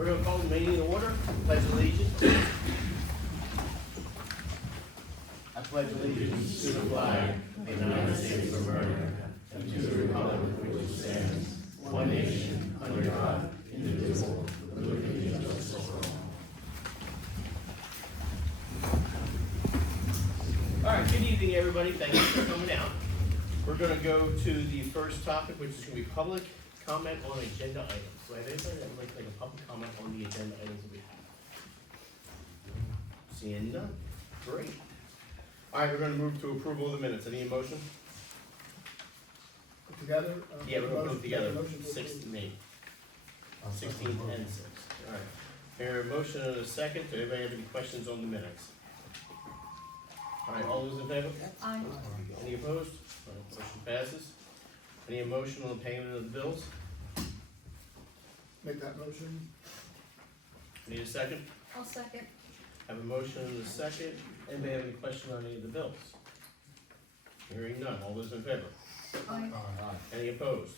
We're going to call the meeting to order. Pledge allegiance. I pledge allegiance to the flag of the United States of America and to the republic which stands, one nation, under God, indivisible, with liberty and justice for all. All right, good evening, everybody. Thank you for coming out. We're going to go to the first topic, which is going to be public comment on agenda items. Do I have anybody that would like to make a public comment on the agenda items that we have? Seeing none. Great. All right, we're going to move to approval of the minutes. Any motion? Together? Yeah, we're going to motion- put together motion to 6 approve. and 8. 16 and 6. All right. Here, a motion and a second. Does anybody have any questions on the minutes? All right, all those in favor? Aye. Any opposed? All right, motion passes. Any motion on the payment of the bills? Make that motion. Need a second? I'll second. Have a motion and a second. Anybody have any question on any of the bills? Hearing none. All those in favor? Aye. Any opposed?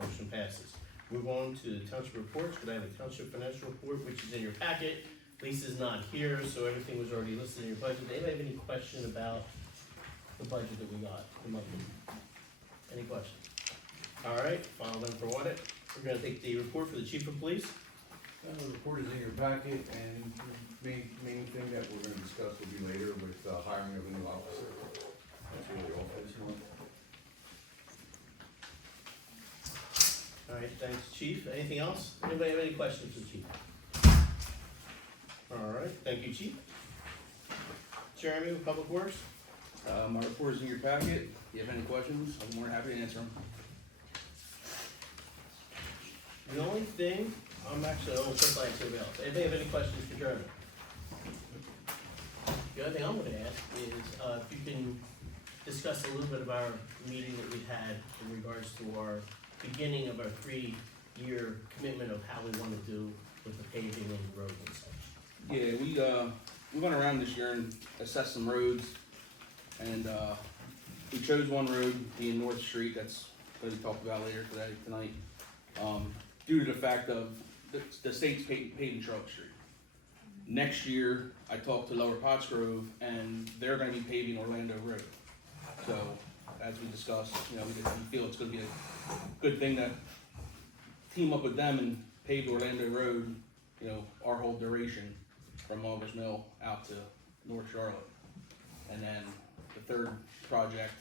Motion passes. Move on to the township reports. Could I have a township financial report, which is in your packet? Lisa's not here, so everything was already listed in your budget. Anybody have any question about the budget that we got, the monthly? Any questions? All right, file them for audit. We're gonna take the report for the chief of police. The report is in your packet, and the main thing that we're gonna discuss will be later with hiring of a new officer. That's really all for this month. All right, thanks, chief. Anything else? Anybody have any questions for the chief? All right, thank you, chief. Jeremy, with Public Works? My report is in your packet. If you have any questions, I'm more than happy to answer them. The only thing, I'm actually almost like somebody else. Anybody have any questions for Jeremy? The other thing I'm gonna ask is, if you can discuss a little bit of our meeting that we had in regards to our beginning of our 3-year commitment of how we wanna do with the paving and the roads and such. Yeah, we went around this year and assessed some roads, and we chose one road, being North Street, that's gonna be talked about later tonight. Due to the fact of the state's paving Charlotte Street. Next year, I talked to Lower Pottsgrove, and they're gonna be paving Orlando Road. So, as we discussed, we feel it's gonna be a good thing to team up with them and pave Orlando Road, our whole duration from August Mill out to North Charlotte. And then the third project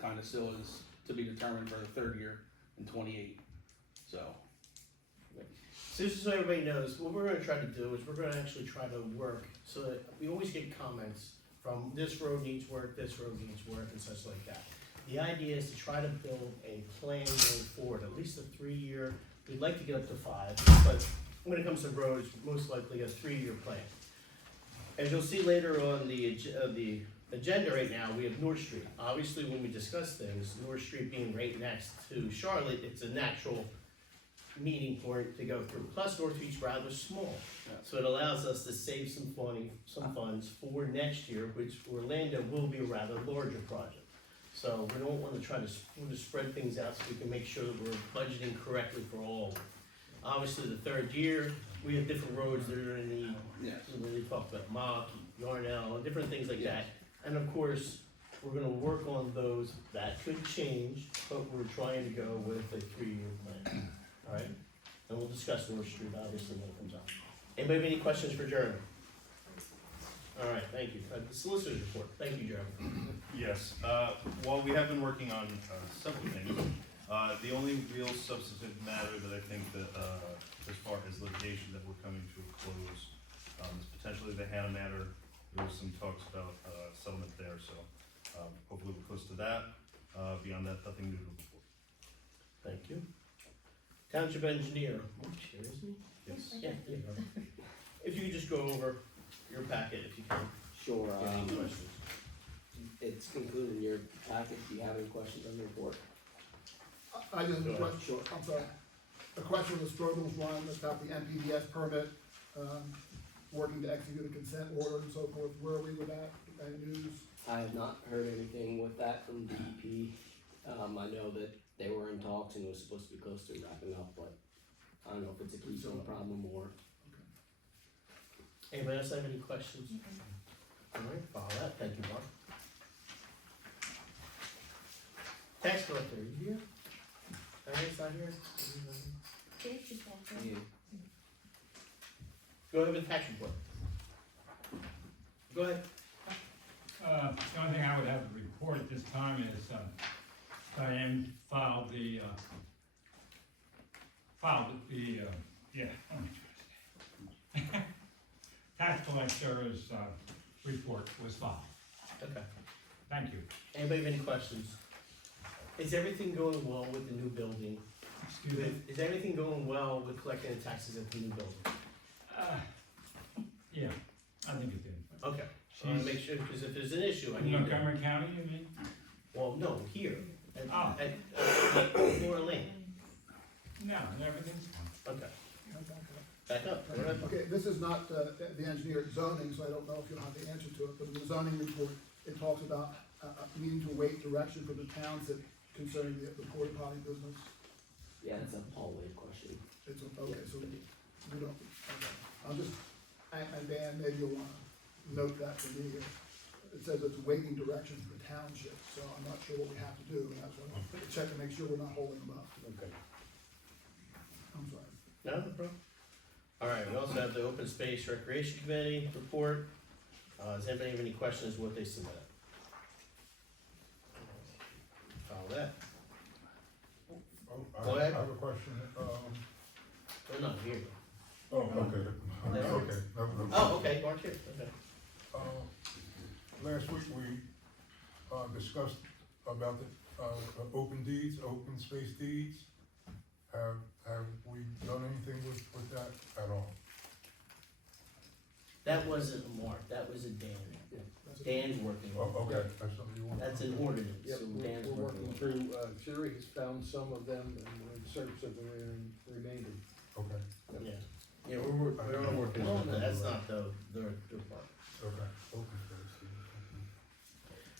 kinda still is to be determined for the third year in 28, so. So just so everybody knows, what we're gonna try to do is we're gonna actually try to work so that we always get comments from this road needs work, this road needs work, and such like that. The idea is to try to build a plan going forward, at least a 3-year, we'd like to get up to 5, but when it comes to roads, most likely a 3-year plan. As you'll see later on the agenda right now, we have North Street. Obviously, when we discuss things, North Street being right next to Charlotte, it's a natural meeting point to go through. Plus, North Street's rather small, so it allows us to save some funds for next year, which Orlando will be a rather larger project. So we don't want to try to spread things out so we can make sure that we're budgeting correctly for all of them. Obviously, the third year, we have different roads that are in need. We talked about Mock, Yarnell, and different things like that. And of course, we're gonna work on those. That could change, but we're trying to go with a 3-year plan. All right? And we'll discuss North Street, obviously, when it comes up. Anybody have any questions for Jeremy? All right, thank you. The solicitor's report. Thank you, Jeremy. Yes, while we have been working on several things, the only real substantive matter that I think that, as far as litigation that we're coming to a close, is potentially the Hannah matter. There was some talks about settlement there, so hopefully we're close to that. Beyond that, nothing new to report. Thank you. Township engineer. Mark's here, isn't he? Yes. Yeah, there you go. If you could just go over your packet, if you can. Sure, Any questions? it's included in your packet, do you have any questions on the report? I just have Go a ahead. question, I'm sorry. A question was Strobel's one about the MPDS permit, working to execute a consent order and so forth. Where are we with that? Any news? I have not heard anything with that from DEP. I know that they were in talks and it was supposed to be close to wrapping up, but I don't know if it's a keystone problem or. Anybody else have any questions? All right, follow that, thank you, Mark. Tax collector, are you here? Diane's not here? Yeah. Go ahead with the tax report. Go ahead. The only thing I would have to report at this time is, Diane filed the, tax collector's, report was filed. Okay. Thank you. Anybody have any questions? Is everything going well with the new building? Excuse me? Is everything going well with collecting the taxes at the new building? Yeah, I think it did. Okay, so I wanna make sure, because if there's an issue, I In need to. Montgomery County, you mean? Well, no, here, at, Oh. Laura Lane. No, everything's fine. Okay, back up, go ahead. Okay, this is not the engineer zoning, so I don't know if you'll have the answer to it, but in the zoning report, it talks about needing to await direction from the township concerning the porta potty business. Yeah, it's a hallway question. It's, okay, so we don't, okay, I'll just, and Dan, maybe you'll wanna note that for me. It says it's waiting direction from the township, so I'm not sure what we have to do, and that's what I'm check to make sure we're not holding them up. Okay. I'm sorry. No, no problem. All right, we also have the Open Space Recreation Committee report. Does anybody have any questions what they submitted? Follow that. Go ahead. I have a question, They're not here. oh, okay, They are? okay. No. Oh, okay, Mark here, okay. Last week we, discussed about the, open deeds, open space deeds. Have we done anything with that at all? That wasn't Mark, that was a Dan. Dan's working on it. Oh, okay, that's something you want? That's an ordinance, Yep, so we're Dan's we're working working on it. through, Sherry has found some of them, and we're in search of the remainder. Okay, Yeah, yeah, we're all working on it, that's not their part. okay, open space.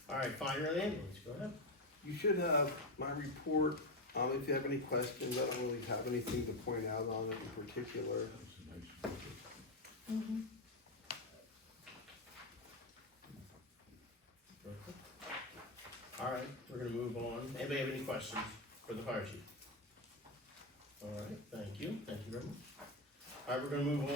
All right, fire and ambulance, go ahead. You should have my report, if you have any questions, I don't really have anything to point out on it in particular. All right, we're gonna move on. Anybody have any questions for the fire chief? All right, thank you very much. All right, we're gonna move on